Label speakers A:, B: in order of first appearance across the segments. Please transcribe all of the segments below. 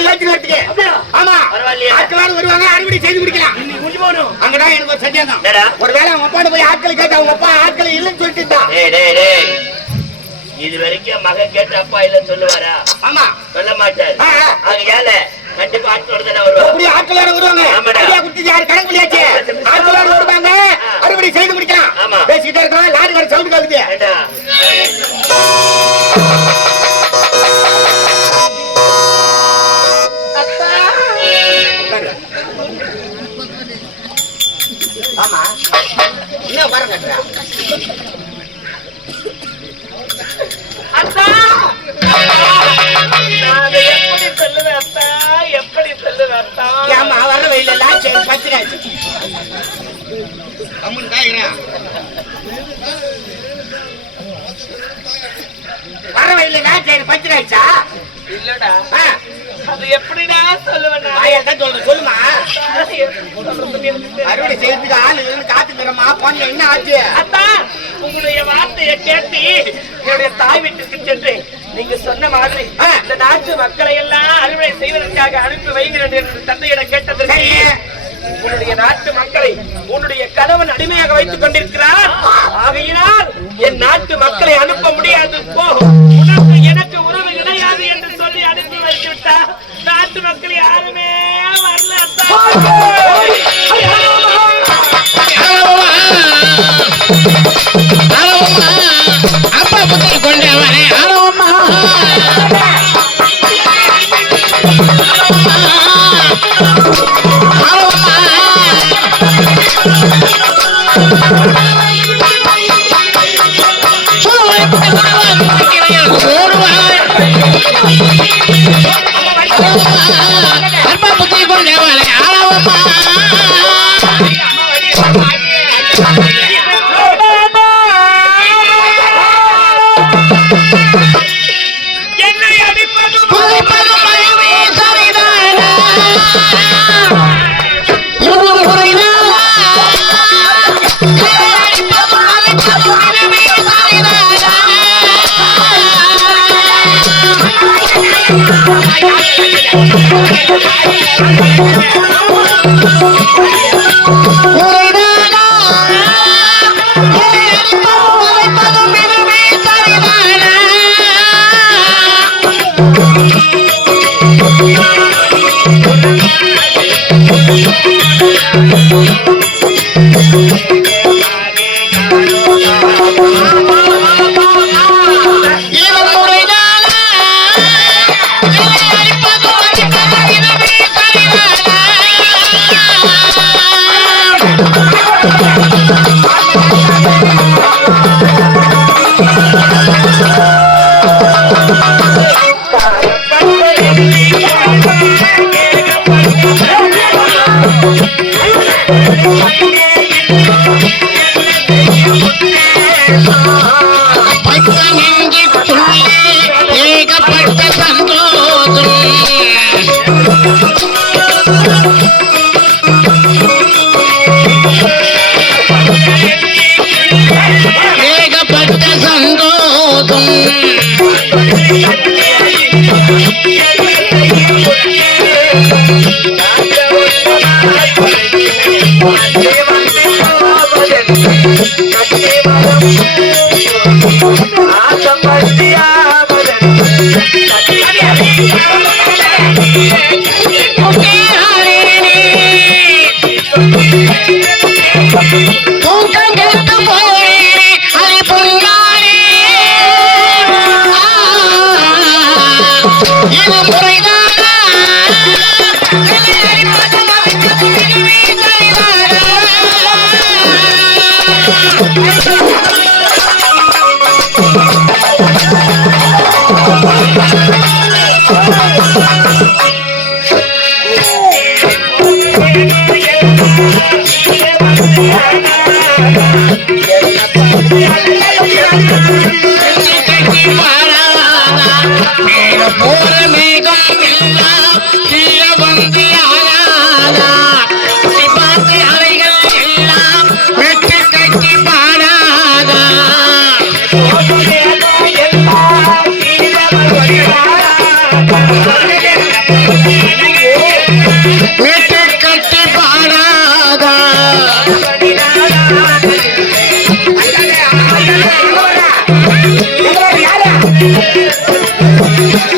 A: அப்படியா?
B: ஆமா.
A: பரவாயில்லையே.
B: ஆட்களாரும் வருவாங்க அறுவடை செய்து முடிக்கலாம் அங்கதான் எனக்கு ஒரு சந்தேகம்? ஒருவேளை அவங்க அப்பாட்ட போய் ஆட்கள் கேட்டு அவங்க அப்பா ஆட்கள் இல்லைன்னு சொல்லிட்டு இருந்தான்
A: இது வரைக்கும் மகன் கேட்ட அப்பா இல்ல சொல்லுவாரா?
B: ஆமா.
A: சொல்ல மாட்டார். ஆகையால கண்டிப்பா ஆட்களோட தானே வருவாங்க
B: அப்படி ஆட்களாரும் வருவாங்க. ஐயா குட்டி யார் கணக்கு வருவாங்க. அறுவடை செய்து முடிக்கலாம்
A: ஆமா.
B: பேசிக்கிட்டே இருக்கலாம். லாரி வர சவுண்ட் கேக்குது. என்ன பாருங்க
A: அத்தா எப்படி சொல்லுவேன் அத்தா எப்படி சொல்லுவேன் அத்தா
B: ஏமா வர வெயில லாச்சு பச்சிராச்சு வர வெயில லாச்சு பச்சிராச்சா
A: இல்லடா. அது எப்படிடா சொல்லுவேன் நான்?
B: தான் சொல்றேன் சொல்லுமா. அறுவடை செய்யறதுக்கு ஆள் இல்லைன்னு காத்துக்கிறமா போன என்ன ஆச்சு
A: அத்தா உங்களுடைய வார்த்தையை கேட்டு என்னுடைய தாய் வீட்டுக்கு சென்று நீங்க சொன்ன மாதிரி. இந்த நாட்டு மக்களை எல்லாம் அறுவடை செய்வதற்காக அனுப்பி வைகிறேன் என்று தந்தையிடம் கேட்டதற்கு. உன்னுடைய நாட்டு மக்களை உன்னுடைய கணவன் அடிமையாக வைத்துக் கொண்டிருக்கிறார் ஆகையினால் என் நாட்டு மக்களை அனுப்ப முடியாது போ உனக்கு எனக்கு உறவு கிடையாது என்று சொல்லி அனுப்பி வைத்து விட்டார் வீட்டு மக்கள் யாருமே வரல அத்தா.
C: அப்பா புத்தி கொண்டு வரேன் ஆரவம்மா அப்பா Yeah. முறைதானா? தூக்கம் போற இதை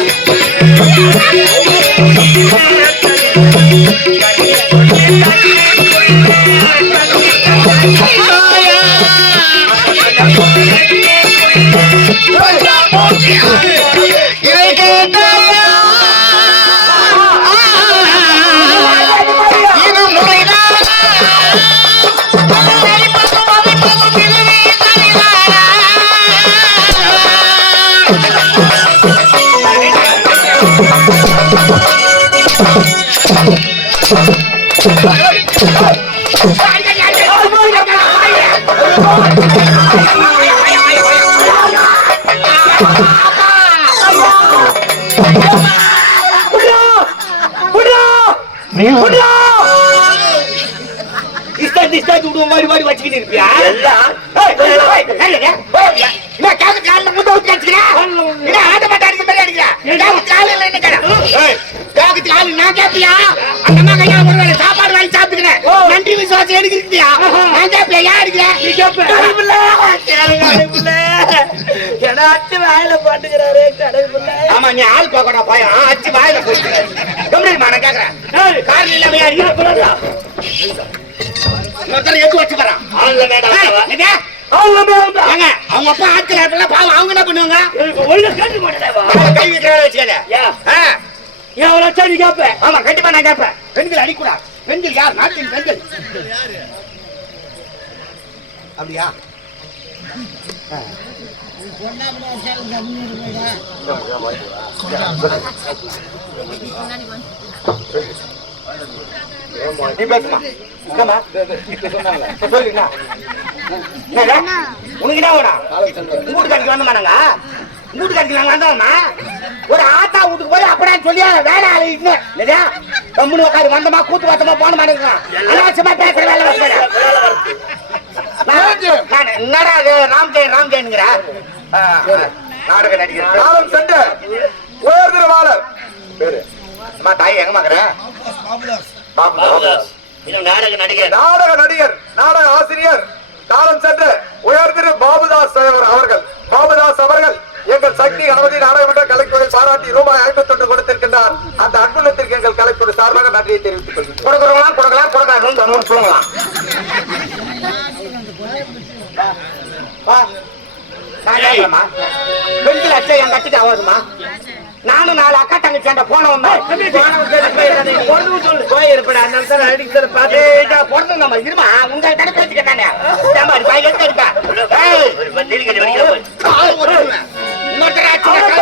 B: இஷ்டாச்சு இஷ்டாச்சு விடுவ மாதிரி மாதிரி வச்சுக்கிட்டு இருப்பியா
A: எல்லாம்
B: ஏய், ஏய், ஏய், ஏய், ஏய், ஏய், என்ன கேக்கு காலு நான் கேப்பியா? அந்த அம்மா கையால ஒரு வேளை சாப்பாடு வாங்கி சாப்பிட்டுக்கிறேன். நன்றி விசுவாசம் எனக்கு இருக்குதியா? நான் கேப்பியா? ஏன் அடிக்கிறேன்?
A: கடவுளே, கடவுளே. என்னாச்சு வாயில பாட்டுக்கிறாரே கடவுளே
B: ஆமா, நீ ஆள் பார்க்கடா பையன். அடிச்சு வாயில போயிட்டு. நான் கேக்குறேன். காரணம் இல்லாம அடிக்கிற? இன்னொருத்தரை எடுத்து வச்சு போறான்.
A: ஆன்ல மேடம்?
B: ஏங்க, அவங்க அப்பா ஆட்கள் பாவம், அவங்க என்ன பண்ணுவாங்க
A: ஒழுங்கா கேட்டு மாட்டேவா
B: அவன் கை வைக்கிற வேலை
A: ஏன்
B: ஆ,
A: சரி
B: ஆமா கண்டிப்பா நான் கேட்பேன் பெண்கள் அடிக்கூடா. பெண்கள் யார்? நாட்டின் பெண்கள். அப்படியா? நீ பேசுமா? சொல்லுங்க. உனக்கு என்ன வேணும்? உங்க கடைக்கு வந்த உங்க வீட்டுக்காரிக்கு நாங்க வந்தோமா? ஒரு ஆத்தா வீட்டுக்கு போய் அப்படியே சொல்லி வேலை இல்லை இல்லையா கம்முனு உட்காரு வந்தமா கூத்து வந்தமா போன மாட்டேங்க அனாவசியமா பேசுற வேலை என்னடா இது? ராம்ஜெயன் ராம்ஜெயனுங்கிற ஆ, ஆ, நாடக நடிகர்
D: காலம் சென்ற உயர்திருவாளர்
B: பேரு. அம்மா தாய் எங்க மாக்குற
A: நாடக நடிகர்.
D: நாடக நடிகர் நாடக ஆசிரியர். காலம் சென்ற உயர்திரு பாபுதாஸ் அவர் அவர்கள். பாபுதாஸ் அவர்கள் எங்கள் சக்தி கணபதி நாடகமன்ற கலைக்குறை பாராட்டி ரூபாய் ஐம்பத்தி ஒன்று கொடுத்திருக்கின்றார். அந்த அன்புள்ளத்திற்கு எங்கள் கலைக்குறை சார்பாக நன்றியை தெரிவித்துக் கொள்கிறேன்.
B: கொடுக்கலாம் கொடுக்காதுன்னு தொண்ணூறு சொல்லுங்களாம்? பெண்கள் அச்சை என் கட்டிட்டு ஆகாதுமா நானும் நாலு அக்கா தங்கச்சி போனவன் போயிடாதே நீ.
A: போய் இருப்படா. அதனால தான் அடிக்கிற
B: பொண்ணு நம்ம இருமா? உங்க கிட்ட பேசிக்க தானே ஏம்மா, இது பாய் எடுத்து எடுப்பா.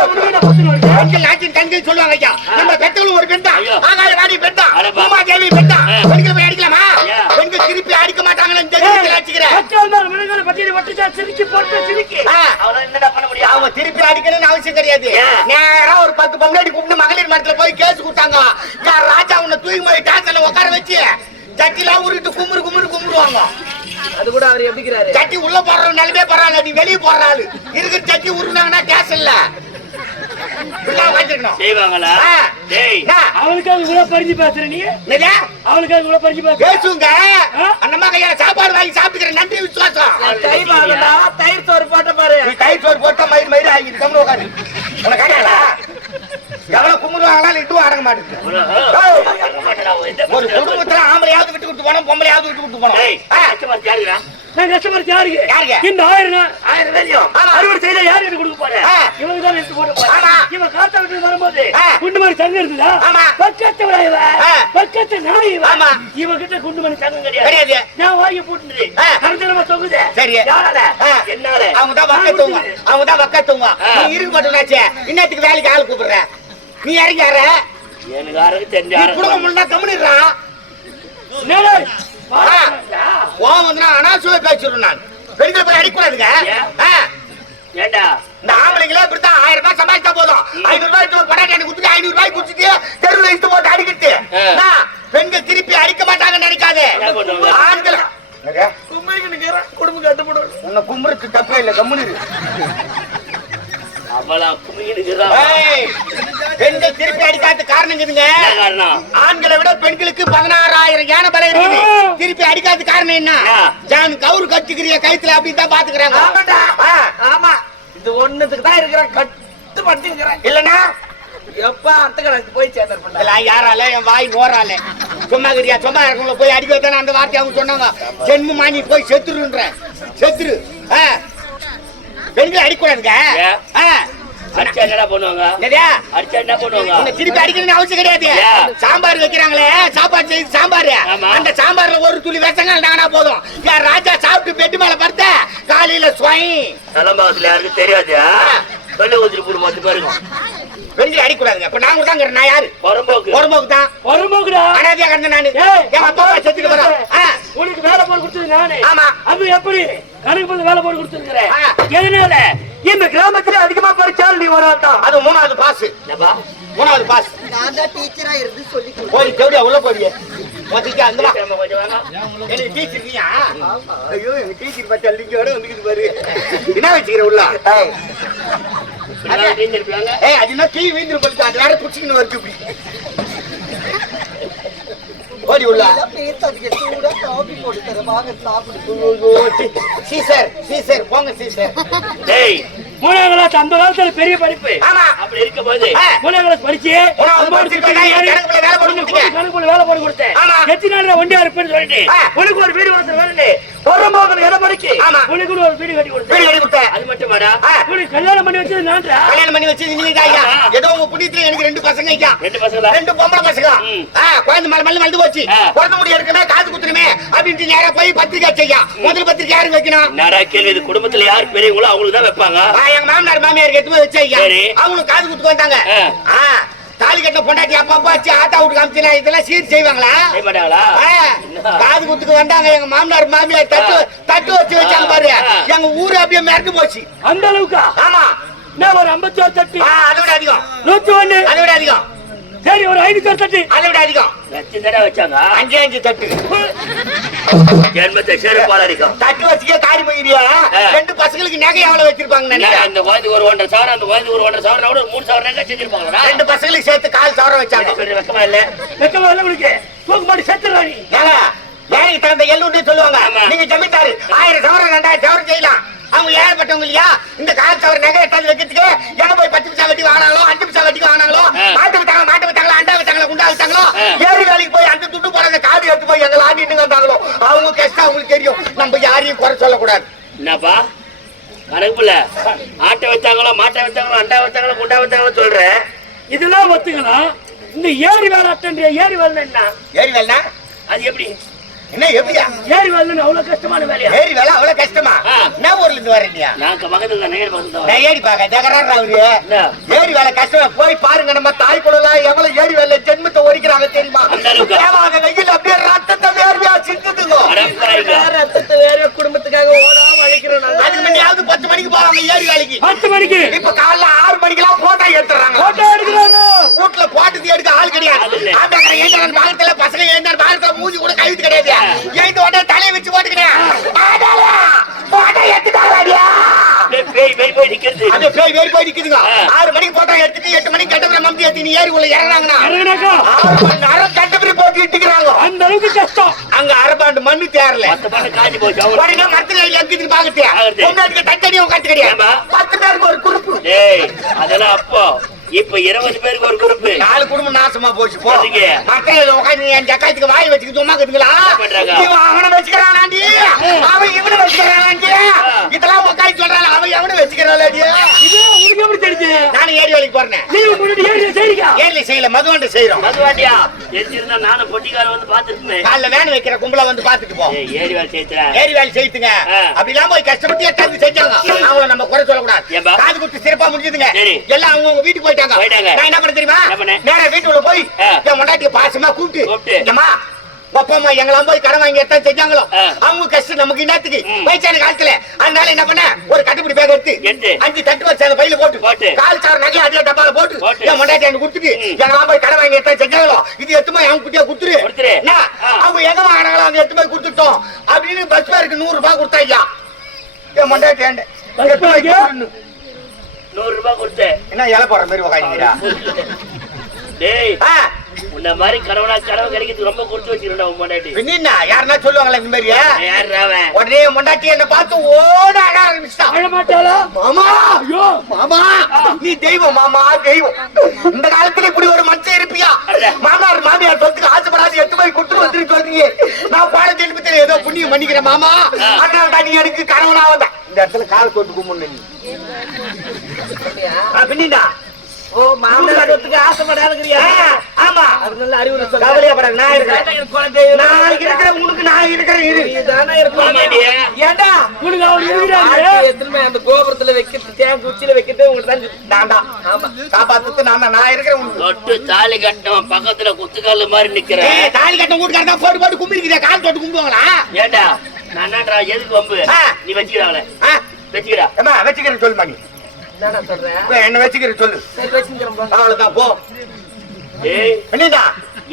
B: பெண்கள் தங்கை சொல்லுவாங்க ஐயா நம்ம பெற்றவளும் ஒரு பெண் தான். ஆகாய வாடி பெண் தான்
A: அட பா.
B: உமா தேவி பெண் தான்
A: ஆ.
B: பெண்கள் போய் அடிக்கலாமா. பெண்கள் திருப்பி அடிக்க மாட்டாங்கன்னு தெரிவித்து அடிச்சுக்கிறேன் அவங்க திருப்பி அடிக்கணும்னு அவசியம் கிடையாது? நேரா ஒரு பத்து பொங்கலாடி கூப்பிட்டு மகளிர் மன்றத்துல போய் கேஸ் கொடுத்தாங்க. ராஜா உன்னை தூக்கி போய் ஸ்டேஷன்ல உட்கார வச்சு சட்டிலாம் உருட்டு குமுறு குமுறு குமுறுவாங்க.
A: அது கூட அவர் எப்படிக்கிறாரு
B: சட்டி உள்ள போடுற நிலைமே பரவாயில்ல நீ வெளியே போடுற ஆளு. இருக்கிற சட்டி உருனாங்கன்னா கேஸ் இல்ல.
A: செய்வாங்களா. டேய்.
B: என்ன?
E: அவளுக்கு அது இவ்வளவு பறிஞ்சு பேசுற நீ?
B: என்னது?
E: அவளுக்கு அது இவ்வளவு பறிஞ்சு பேசுற?
B: பேசுங்க அண்ணம்மா கையால சாப்பாடு வாங்கி சாப்பிட்டுக்கிற நன்றி விசுவாசம்.
A: தயிர் வாங்கடா. தயிர் சோறு போட்ட பாரு.
B: நீ கை சோறு போட்டா மயிர் மயிர் ஆகிட்டு உட்காரு. உனக்கு எவ்வளவு கும்பிடுவாங்களா இட்டும் அடங்க மாட்டேங்குது ஒரு குடும்பத்துல ஆம்பளையாவது விட்டு விட்டு போனோம் பொம்பளையாவது விட்டு விட்டு போனோம்
E: நான் கஷ்டப்படுத்தி யாருக்கு
B: யாருக்கு?
E: இந்த ஆயிரம் நா-
A: ஆயிரம் தெரியும்
B: ஆமா.
E: அறுவடை செய்த யாரு எனக்கு கொடுக்க போறேன். இவங்க தான் எடுத்து போட போறேன்
B: ஆமா.
E: இவன் காத்தா விட்டு வரும்போது. குண்டு மணி தங்கம் இருக்குதா
B: ஆமா.
E: பக்கத்து
B: ஆ.
E: பக்கத்து நாய் இவ
B: ஆமா.
E: இவகிட்ட குண்டு மணி தங்கம்
B: கிடையாது.
E: கிடையாது நான் வாங்கி போட்டுது. கருத்தனமா தொகுது
B: சரி
E: யாரால.
A: என்னால
B: அவங்க தான் வக்கத்துவங்க அவங்க தான். நீ இருக்கு இன்னத்துக்கு வேலைக்கு ஆள் கூப்பிடுற நீ இறங்கி யார?
A: எனக்கு யாருக்கு தெரிஞ்ச
B: நீ குடும்பம் முன்னா கம்முனிடுறா. கோவம் வந்து நான் அனாசுவை பேசிடுறேன் நான். பெண்கள் போய் அடிக்கூடாதுங்க.
A: ஏண்டா?
B: இந்த ஆம்பளைங்களே இப்படித்தான் ஆயிரம் ரூபாய் சம்பாதிச்சா போதும். ஐநூறு ரூபாய் ஒரு படாட்டி எனக்கு கொடுத்துட்டு ஐநூறு ரூபாய் குடிச்சிட்டு தெருவில் இழுத்து போட்டு. என்ன? பெண்கள் திருப்பி அடிக்க மாட்டாங்கன்னு நினைக்காது? ஆண்கள்?
A: குடும்பம் கட்டுப்படும்
B: உன்னை கும்புறது தப்பே இல்லை கம்முனு.
A: அவளா குமியிருக்கிறான்
B: ஏய், பெண்கள் திருப்பி அடிக்காத
E: காரணம்
B: ஆண்களை விட பெண்களுக்கு பதினாறாயிரம் யானை பலம் இருக்குது. திருப்பி அடிக்காத காரணம் என்ன. ஜான் கவுரு கட்டுக்கிறிய கைத்துல அப்படின்னு தான் பாத்துக்கிறாங்க.
A: ஆமா. இது ஒண்ணுத்துக்கு தான் இருக்கிறேன். கட்டு படுத்துக்கிறேன்
B: இல்லனா
A: எப்ப அந்த கணக்கு போய் சேர்ந்து
B: இதெல்லாம் யாரால? என் வாய் நோறால சும்மா கிரியா சும்மா இருக்கவங்கள போய் அடிக்க வைத்தானே அந்த வார்த்தை அவங்க சொன்னாங்க ஜென்ம மாணி போய் செத்துருன்ற. செத்துரு. ஆ. பெண்கள் அடிக்கூடாதுங்க.
E: அடிச்சா என்னடா பண்ணுவாங்க? அடிச்சா என்ன பண்ணுவாங்க?
B: திருப்பி அடிக்கணும்னு அவசியம் கிடையாது? சாம்பார் வைக்கிறாங்களே சாப்பாடு செய்து சாம்பார். அந்த சாம்பார்ல ஒரு துளி விஷங்க இருந்தாங்கன்னா போதும். என் ராஜா சாப்பிட்டு பெட்டு மேல படுத்த காலையில ஸ்வை
E: தலைம்பாகத்துல யாருக்கும் தெரியாது. வெள்ளை ஊத்திட்டு போடு மொத்த
B: பெண்கள் அடிக்கூடாதுங்க. இப்ப நான் கூட தான் நான் யாரு?
E: புறம்போக்கு
B: உடம்புக்கு தான்
E: புறம்போக்குடா
B: அனாதையா கிடந்த நானு.
E: ஏய்,
B: என் அப்பா செத்துட்டு போறான்.
E: உனக்கு வேலை போட்டு கொடுத்தது நானே.
B: ஆமா.
E: அது எப்படி? கணக்கு பண்ணி வேலை போட்டு கொடுத்துருக்கிறேன். எதனால? இந்த கிராமத்துல அதிகமா படிச்சாலும் நீ வராதான்
B: அது மூணாவது பாஸ். மூணாவது பாஸ்.
F: நான் தான் டீச்சரா இருந்து சொல்லி.
B: போய் தேடியா உள்ள போடியே மொத்தக்கு அந்த வா.
E: கொஞ்சம் வேணாம்
B: எனக்கு டீச்சர் நீயா? ஐயோ எங்க டீச்சர் லிங்கோட வந்துக்குது பாரு. என்ன வச்சுக்கிற உள்ள? ஏய்.
E: இருப்பாங்க
B: ஏய் அது என்ன கீ வீந்துரு அது வேற குச்சிக்கின்னு வருது இப்படி ஓடி உள்ள
F: எல்லாம் பேசாதீங்க. சூடா காபி போட்டு தரேன். வாங்க சாப்பிடுங்க.
B: சீசர் சீசர் போங்க சீசர்
E: டேய் மூணாம் கிளாஸ் அந்த காலத்துல பெரிய படிப்பு அப்படி இருக்கும் போது. மூணாம் கிளாஸ் படிச்சு
B: வேலை போட்டு
E: கொடுத்தேன். எத்தனை நாள் ஒண்டியா இருப்பேன்னு சொல்லிட்டு. உனக்கு ஒரு வீடு வாசல் புறம்போக்கு இடம் படிச்சு?
B: ஆமா.
E: உனக்கு ஒரு வீடு கட்டி கொடுத்தேன்.
B: வீடு கட்டி கொடுத்தேன்.
E: அது. உனக்கு கல்யாணம் பண்ணி வச்சது
B: கல்யாணம் பண்ணி வச்சு நீங்க ஐயா. ஏதோ உங்க புண்ணியத்துல எனக்கு ரெண்டு பசங்க ஐயா.
E: ரெண்டு பசங்களா?
B: ரெண்டு பொம்பளை பசங்க. குழந்தை மலை மல்லு வந்து போச்சு. பிறந்த முடி எடுக்கணுமே காது குத்துணுமே அப்படின்ட்டு நேரா போய் பத்திரிக்கை செய்யா முதல் பத்திரிக்கை யாருக்கு வைக்கணும்?
E: நாடா கேள்வி இது? குடும்பத்துல யார் பெரியவங்களோ அவங்களுக்கு தான் வைப்பாங்க.
B: எங்க மாமனார் மாமியாருக்கு எடுத்து போய் வச்சு ஐயா.
E: சரி.
B: அவங்களுக்கு காது குத்துக்கு வந்தாங்க தாலி கட்டின பொண்டாட்டி அப்பா அப்பா வச்சு ஆத்தா வீட்டுக்கு அமிச்சுனா இதெல்லாம் சீர் செய்வாங்களா? காது குத்துக்கு வந்தாங்க எங்க மாமனார் மாமியார் தட்டு தட்டு வச்சு வச்சாங்க பாரு. எங்க ஊரு அப்படியே மிரண்டு போச்சு.
E: அந்த அளவுக்கா?
B: ஆமா.
E: நான் ஒரு ஐம்பத்தி ஒரு தட்டு
B: அதை விட அதிகம்.
E: நூத்தி ஒண்ணு
B: அதை விட அதிகம்.
E: சரி ஒரு ஐநூத்தி ஒரு தட்டு.
B: அதை விட அதிகம்.
E: வச்சாங்க?
B: அஞ்சு அஞ்சு தட்டு.
E: ஜென்மத்தை செருப்பால் அடிக்கும்.
B: தட்டு வச்சுக்க காரி போயிரியா
E: ஆ.
B: ரெண்டு பசங்களுக்கு நகை எவ்வளவு வச்சிருப்பாங்க
E: இந்த குழந்தைக்கு ஒரு ஒன்றரை சவரம் அந்த குழந்தைக்கு ஒரு ஒன்றரை சவரம் கூட ஒரு மூணு சவரம் நகை செஞ்சிருப்பாங்களா
B: ரெண்டு பசங்களுக்கு சேர்த்து கால் சவரம் வச்சாங்க.
E: சொல்லி வெக்கமா இல்ல? வெக்கமா இல்ல உங்களுக்கு தூக்கு மாட்டி
B: வேலைக்கு தகுந்த எல்லூர்னு சொல்லுவாங்க. நீங்க ஜமீன்தாரு. ஆயிரம் சவரம் ரெண்டாயிரம் சவரம் செய்யலாம். அவங்க ஏற்பட்டவங்க இல்லையா? இந்த கால் சவரம் நகை எட்டாவது வைக்கிறதுக்கு எங்க போய் பத்து நிமிஷம் வட்டி வாங்கினாங்களோ அஞ்சு நிமிஷம் வட்டி வாங்கினாங்களோ
E: ஆ.
B: மாட்டு வித்தாங்களோ மாட்டு வித்தாங்களோ அண்டா வித்தாங்களோ குண்டா வித்தாங்களோ
E: ஆ.
B: ஏறி வேலைக்கு போய் அந்த துட்டு போற அந்த காது எடுத்து போய் எங்களை ஆடி நின்று வந்தாங்களோ? அவங்க கஷ்டம் அவங்களுக்கு தெரியும். நம்ம யாரையும் குறை சொல்லக்கூடாது.
E: என்னப்பா? கணக்கு புள்ள ஆட்டை வச்சாங்களோ மாட்டை வச்சாங்களோ அண்டா வச்சாங்களோ குண்டா வச்சாங்களோ சொல்றேன் இதெல்லாம் ஒத்துக்கலாம் இந்த ஏரி வேலை அட்டன்ற ஏரி வேலை என்ன?
B: ஏறி வேலைனா
E: அது எப்படி?
B: என்ன எப்படியா?
E: ஏரி வேலை அவ்வளவு கஷ்டமான வேலையா?
B: ஏறி வேலை அவ்வளவு கஷ்டமா. என்ன ஊர்ல இருந்து வரீங்க
E: நான் பக்கத்துல நேர்
B: நான் ஏறி பாக்க தகராறு அவரு? ஏரி வேலை கஷ்டம்? போய் பாருங்க நம்ம தாய் குழலாம் எவ்வளவு ஏரி வேலை ஜென்மத்தை ஒரிக்கிறாங்க தெரியுமா? தேவாங்க வெயில் அப்படியே ரத்தத்தை வேர்வையா சிந்துதுங்க.
A: ரத்தத்தை வேற குடும்பத்துக்காக ஓடாம அழைக்கிறோம்.
B: அதுக்கு முன்னாடி பத்து மணிக்கு போவாங்க ஏரி வேலைக்கு.
E: பத்து மணிக்கு.
B: இப்ப காலைல ஆறு மணிக்கெல்லாம் போட்டோ எடுத்துறாங்க
E: போட்டோ எடுக்கிறாங்க.
B: வீட்டுல போட்டது எடுக்க ஆள் கிடையாது. பாகத்துல பசங்க ஏந்திரன் பாகத்துல மூஞ்சி கூட கழுத்து கிடையாது. எழுந்து உடனே தலையை வச்சு போட்டுக்கிறேன். ஆறு மணிக்கு போட்டோ எடுத்துட்டு எட்டு மணிக்கு கட்டபுரம் மம்பி ஏத்தி நீ ஏறி உள்ள இறங்குறாங்கன்னா கட்டபுரி போட்டு இட்டுக்கிறாங்க.
E: அந்த அளவுக்கு கஷ்டம்.
B: அங்க அரபாண்டு மண்ணு தேரல மரத்துல எங்கிட்டு பாக்கத்தியா தட்டடி உட்காந்து கிடையாது. பத்து பேருக்கு ஒரு குறுப்பு.
E: டேய் அதெல்லாம் அப்போ. இப்ப இருபது பேருக்கு ஒரு குரூப்
B: நாலு குடும்பம் நாசமா போச்சு போ.
E: எதுக்கு?
B: மக்கள் உட்காந்து என் ஜக்காத்துக்கு வாய் வச்சுக்கிட்டு சும்மா? இவன் அவனை வச்சுக்கிறானாண்டி. அவன் இவனை வச்சுக்கிறானாண்டி. இதெல்லாம் உட்காந்து சொல்றான் அவன் எவனை வச்சுக்கிறானாண்டி
E: இது உனக்கு எப்படி தெரிஞ்சு
B: நானும் ஏரி வேலைக்கு போறேன்.
E: நீ முன்னாடி ஏறி செய்யுங்க
B: ஏர்லி செய்யல மதுவண்டு செய்யறோம்
E: மதுவாண்டியா? தெரிஞ்சிருந்தா நானும் பொட்டிக்காரன் வந்து பாத்துருப்பேன்
B: காலைல வேன் வைக்கிற கும்பல வந்து பாத்துட்டு போ.
E: வேலை சேர்த்துற
B: ஏரி வேலை செய்துங்க
E: ஆ.
B: அப்படிலாம் போய் கஷ்டப்பட்டு செஞ்சாங்க. அவங்கள நம்ம குறை
E: ஏம்பா?
B: காது குத்து சிறப்பா முடிஞ்சதுங்க. எல்லாம் அவங்க அவங்க வீட்டுக்கு போயிட்டாங்க. நான் என்ன பண்ண தெரியுமா? நேரா வீட்டுக்குள்ள போய். என் முன்னாடி பாசமா கூப்பிட்டு
E: கூப்பிட்டு.
B: அப்பா அம்மா எங்கெல்லாம் போய் கடன் வாங்கி எடுத்தா செஞ்சாங்களோ. அவங்க கஷ்டம் நமக்கு என்னத்துக்கு
E: ம்.
B: வயசான காலத்துல அதனால என்ன பண்ண ஒரு கட்டுப்படி பேக் எடுத்து. அஞ்சு தட்டு வச்சு அந்த பையில போட்டு
E: போட்டு.
B: கால் சார் நகை அதுல டப்பால போட்டு. என் முன்னாடி எனக்கு கொடுத்துட்டு
E: ம்.
B: எங்கெல்லாம் போய் கடன் வாங்கி எடுத்தா செஞ்சாங்களோ இது எத்துமா அவங்க குட்டியா கொடுத்துரு. அவங்க எங்க வாங்கினாங்களோ அங்க எட்டு போய் கொடுத்துட்டோம் அப்படின்னு பஸ் பேருக்கு நூறு ரூபாய் கொடுத்தா ஐயா என்? கொடுத்துரு.
E: நூறு ரூபாய் கொடுத்தேன்
B: என்ன இலை போடுற மாதிரி ஆ,
E: உன்ன மாதிரி கனவுனா கனவு கிடைக்கிறது ரொம்ப கொடுத்து வச்சிருந்தா உன் முன்னாடி
B: பின்ன என்ன? யாருன்னா சொல்லுவாங்களா இந்த மாதிரி?
E: யார் அவன்?
B: உடனே முண்டாட்டி என்ன பார்த்து ஓட அழ ஆரம்பிச்சிட்டான்
E: வாழ மாட்டாளா?
B: மாமா!
E: ஐயோ!
B: மாமா! நீ தெய்வம் மாமா தெய்வம். இந்த காலத்துல இப்படி ஒரு மனுஷன் இருப்பியா? மாமனார் மாமியார் சொத்துக்கு ஆசைப்படாது எட்டு போய் குட்டு வந்துட்டு சொல்றீங்க. நான் பாட ஜென்மத்தில் ஏதோ புண்ணியம் பண்ணிக்கிறேன் மாமா. அதனால தான் நீ எனக்கு கணவனா வந்த. இந்த இடத்துல கால் கொண்டு கும்பிடு நீ. ஆ, பின்னிண்டா
A: ஓ மாமனார். சொத்துக்கு ஆசைப்படாதுங்கிறியா?
B: ஆமா.
A: அது நல்ல அறிவுரை சொல்ல.
B: கவலையப்படாத நான் இருக்கிறேன். நான் இருக்கிறேன் உனக்கு நான் இருக்கிறேன் இரு.
A: நீதானே இருப்பாங்க. ஏண்டா?
E: உனக்கு அவன் இருக்கிறாங்க
A: ஆட்டி எத்தனை அந்த கோபுரத்துல வைக்கிறது தேன் குச்சியில வைக்கிறது உங்களுக்கு தான்.
B: நான் தான் ஆமா. காப்பாத்துக்கு நான் தான் நான் இருக்கிறேன் உனக்கு.
E: தொட்டு தாலி கட்டவன் பக்கத்துல குத்துக்கால மாதிரி நிக்கிறேன்
B: ஏய், தாலி கட்ட வீட்டுக்காரன் தான் போட்டு போட்டு கும்பிடுக்கிறேன் கால் தொட்டு கும்பிடுவாங்களா?
E: ஏண்டா? நான் எதுக்கு வம்பு. நீ வச்சுக்கிறாங்களே
B: ஆ,
E: வச்சுக்கிறா
B: வச்சுக்கிறேன் சொல்லுமா நீ என்ன வச்சுக்கிறேன் சொல்லு அவ்வளவுதான் போ.
E: ஏய்
B: என்னடா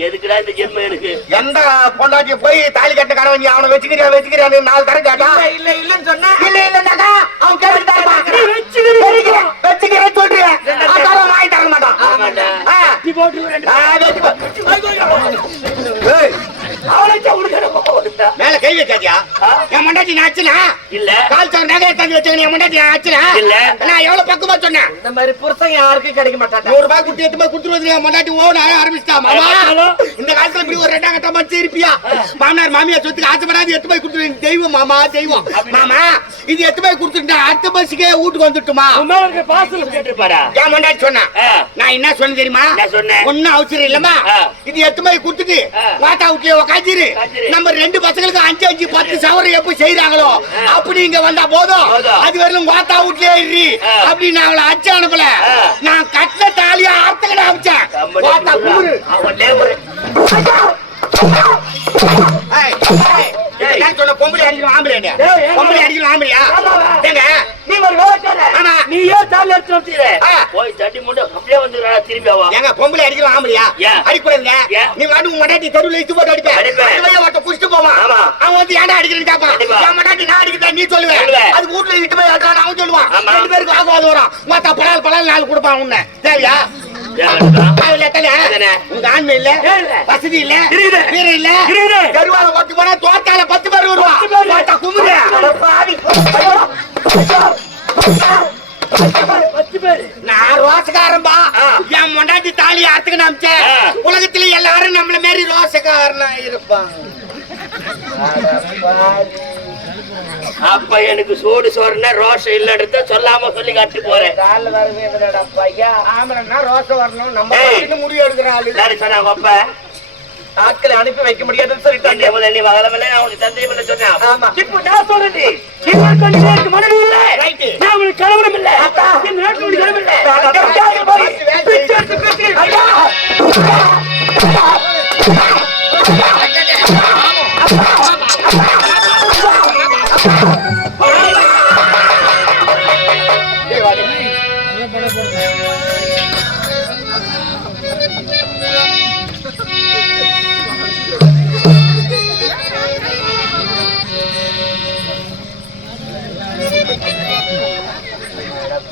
E: எதுக்குடா இந்த ஜென்மம் எனக்கு?
B: எந்த பொண்டாட்டிய போய் தாலி கட்ட அவனை வச்சுக்கிறியா வச்சுக்கிறியான்னு நாலு தரம் கேட்டா?
A: இல்ல இல்லன்னு சொன்னா?
B: இல்ல இல்லன்னாக்கா அவன் கேட்டுதான் பாக்குறேன் வச்சுக்கிறேன். வச்சுக்கிறேன் சொல்றேன் அதான் வாங்கி தர மாட்டான்? மேல கை வச்சாதியா
E: இல்ல.
B: கால் சோறு நகையை தந்து வச்சவன் என் நான் அச்சுனா
E: இல்ல.
B: நான் எவ்வளவு பக்கமா சொன்னேன்?
A: இந்த மாதிரி புருஷன் யாருக்கும் கிடைக்க மாட்டாங்க.
B: நூறு ரூபாய் குட்டி எட்டு குடுத்துருவது என் மண்டாட்டி ஓட ஆரம்பிச்சிட்டா மாமா? இந்த காலத்துல இப்படி ஒரு ரெண்டாம் கட்ட மச்சு இருப்பியா? மாமனார் மாமியார் சொத்துக்கு ஆசைப்படாது எட்டு போய் தெய்வம் மாமா தெய்வம். மாமா இது எட்டு போய் கொடுத்துட்டா அடுத்த பஸ்ஸுக்கே வீட்டுக்கு வந்துட்டுமா?
E: பாசல் கேட்டுப்பாரா
B: என் மண்டாட்டி சொன்னேன். நான் என்ன சொன்னேன் தெரியுமா?
E: என்ன சொன்ன?
B: ஒன்னும் அவசரம் இல்லம்மா.
E: ஆ.
B: இது எட்டு போய் கொடுத்துட்டு. வாட்டா உக்காந்துரு
E: உக்காந்துரு.
B: நம்ம ரெண்டு பசங்களுக்கு அஞ்சு அஞ்சு பத்து சவரம் எப்ப செய்யறாங்களோ அப்படி இங்க வந்தா போதும். அது வரலும் வாத்தா வீட்லயே இரு. அப்படி அவளை அச்சு அனுப்பல. நான் கட்டின தாலியா அர்த்தக்கட அமிச்சேன் வாத்தா குமுறு. நான் சொன்ன பொம்பளை அடிக்கணும் ஆம்பளையா. பொம்பளை அடிக்கணும் ஆம்பளையா? ஏங்க
E: நீ ஒரு
B: ஆமா.
E: நீ ஏன் தாலி எடுத்து வந்துற
B: ஆ.
E: போய் தட்டி முண்டை அப்படியே வந்துடுறா திரும்பி
B: ஏங்க பொம்பளை அடிக்கணும் ஆம்பளையா? அடிக்கூடாதுங்க? நீ வாட்டு உங்க மண்டாட்டி தெருவுல இட்டு போட்டு குடிச்சிட்டு போவான்
E: ஆமா.
B: அவன் வந்து ஏன்டா அடிக்கிறேன்னு
E: கண்டிப்பா.
B: என் நான் அடிக்கிறேன் நீ சொல்லுவேன். அது வீட்டுல இட்டு போய் அடிக்கிறான் அவன் சொல்லுவான். ரெண்டு பேருக்கு வாக்குவாதம் வரும் மொத்த பலால் பலால் நாலு கொடுப்பான் உன்னை தேவையா உங்க ஆண்மை இல்ல
E: இல்ல.
B: வசதி இல்ல. வீரம் இல்ல. கருவால ஓட்டு போனா தோட்டால பத்து பேர் வருவான் குமுறு நான் ரோசக்காரன்பா என் முண்டாட்டி தாலி நம்பிச்சேன்
E: ஆ.
B: உலகத்துல எல்லாரும் நம்மள மாதிரி ரோசக்காரனா இருப்பாங்க.
E: அப்ப எனக்கு சூடு சோறுனா ரோஷம் இல்லன்றத சொல்லாம சொல்லி காட்டி போறேன்.
A: காலில் வர வேண்டியடா பையா
B: ஆம்பளைன்னா ரோசம் வரணும். நம்ம. பாட்டுக்கு முடிவு எடுக்கிற ஆளு.
E: அப்ப?
A: ஆட்களை அனுப்பி வைக்க முடியாதுன்னு சொல்லிட்டாங்க.
E: நீ மகளமில்லை நான் உனக்கு தந்தை இல்லை சொன்னேன்.
A: ஆமா.
E: இப்போ நான் சொல்றேன் நீ. உங்களுக்கு எனக்கு மனைவி இல்லை.
B: Right.
E: நான் உங்களுக்கு கணவனும் இல்லை. என் நாட்டில் உங்களுக்கு கணவன் இல்லை. எங்கேயாவது போய் பிச்சை எடுத்து பேசி, ஐயா!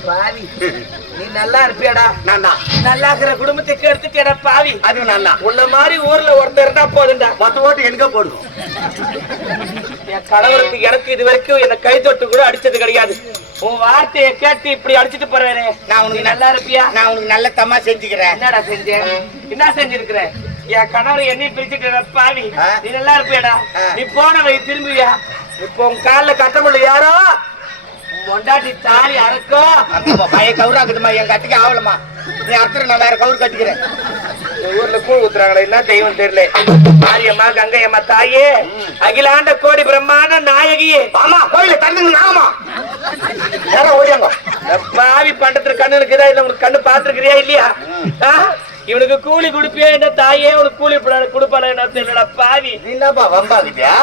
A: பாவி நீ நல்லா இருப்பியாடா.
B: நான்
A: நல்லா இருக்கிற குடும்பத்தை கெடுத்துட்டியாடா பாவி.
B: அது நல்லா
A: உன்ன மாதிரி ஊர்ல ஒருத்தர் இருந்தா போதுண்டா
B: பத்து ஓட்டு எனக்கு போடுவோம்?
A: என் கணவருக்கு எனக்கு இது வரைக்கும் என்ன கை தொட்டு கூட அடிச்சது கிடையாது. உன் வார்த்தையை கேட்டு இப்படி அடிச்சிட்டு போறேனே
B: நான் உனக்கு
A: நல்லா இருப்பியா?
B: நான் உனக்கு நல்ல தம்மா செஞ்சுக்கிறேன்.
A: என்னடா செஞ்சேன் என்ன செஞ்சிருக்கிற? என் கணவர் என்னையும் பிரிச்சுட்டு பாவி? நீ நல்லா இருப்பியாடா. நீ போன வை திரும்பியா இப்போ உன் கால்ல கட்ட முடியல. யாரோ? உன் பொண்டாட்டி தாலி அறக்கும்
B: கவுராக்குதுமா என் கட்டிக்கு ஆவலமா நீ அத்தனை நான் வேற கவுர் கட்டிக்கிறேன்.
A: ஊர்ல கூழ் ஊத்துறாங்களே என்ன தெய்வம் தெரியல. மாரியம்மா கங்கையம்மா தாயே அகிலாண்ட கோடி பிரம்மாண்ட நாயகியே.
B: ஆமா கோயில தந்துங்க ஆமா யாரோ ஓடியாங்க.
A: பாவி பண்டத்துல கண்ணு இருக்குதா இல்ல உனக்கு கண்ணு பாத்துருக்கிறியா இல்லையா? இவனுக்கு கூலி கொடுப்பியா என்ன தாயே? உனக்கு கூலி கொடுப்பாளா என்ன தெரியலடா பாவி.
B: என்னப்பா வம்பாக்குதியா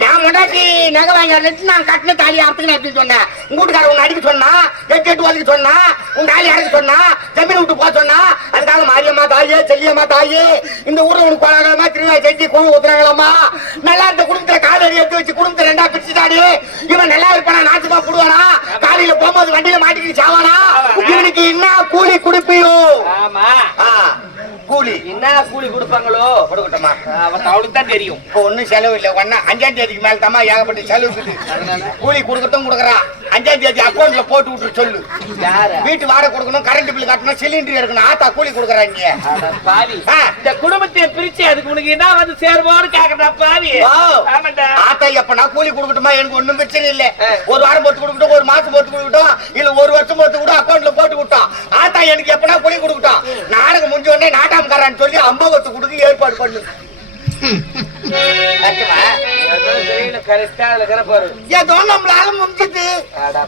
B: நான் முன்னாடி நகை வாங்கி வந்துட்டு நான் கட்டின தாலி அறுத்துக்கு அப்படின்னு சொன்னேன். உங்க வீட்டுக்கார உன்னை அடிக்க சொன்னா எட்டு எட்டு வலிக்கு சொன்னா உன் தாலி அறுக்க சொன்னா ஜமீன் விட்டு போக சொன்னா அதுக்காக மாரியம்மா தாயே செல்லியம்மா தாயே இந்த ஊர்ல உனக்கு பழகலாமா திருவிழா செஞ்சு குழு ஊத்துறாங்களாமா நல்லா இருந்த குடும்பத்துல காதலி எடுத்து வச்சு குடும்பத்தை ரெண்டா பிரிச்சுட்டாடி இவன் நல்லா இருப்பானா நாட்டுமா போடுவானா? காலையில போகும்போது வண்டியில மாட்டிக்கிட்டு சாவானா? இவனுக்கு என்ன கூலி கொடுப்பியோ?
A: ஆமா.
B: ஆ, கூலி.
A: என்ன கூலி கொடுப்பாங்களோ?
B: கொடுக்கட்டுமா
A: அவன் அவளுக்கு தான் தெரியும்.
B: இப்போ ஒண்ணும் செலவு இல்லை. ஒன்னா அஞ்சாம் தேதிக்கு மேல தாமா ஏகப்பட்ட செலவுக்குது கூலி கொடுக்கட்டும் கொடுக்குறான் அஞ்சாம் தேதி அக்கௌண்ட்ல போட்டு விட்டு சொல்லு.
A: யார?
B: வீட்டு வாடகை கொடுக்கணும் கரண்ட் பில் கட்டணும் சிலிண்டர் எடுக்கணும் ஆத்தா கூலி கொடுக்குறாங்க.
A: இந்த குடும்பத்தை பிரிச்சு அதுக்கு உனக்கு என்ன வந்து சேர்வோன்னு கேக்குறா பாவி.
B: ஆத்தா எப்ப நான் கூலி கொடுக்கட்டுமா? எனக்கு ஒண்ணும் பிரச்சனை இல்ல. ஒரு வாரம் பொறுத்து கொடுக்கட்டும் ஒரு மாசம் பொறுத்து கொடுக்கட்டும் இல்ல ஒரு வருஷம் பொறுத்து கூட அக்கௌண்ட்ல போட்டு விட்டோம் ஆத்தா எனக்கு எப்பனா கூலி கொடுக்கட்டும். நாடகம் முடிஞ்ச உடனே நாட்டாமக்காரன்னு சொல்லி அம்மாவத்து கொடுக்க ஏற்பாடு பண்ணு. கட்டுமா?
A: கரெக்டா அதுல கிடப்பாரு
B: ஏதோ நம்மளால முடிஞ்சது
A: அட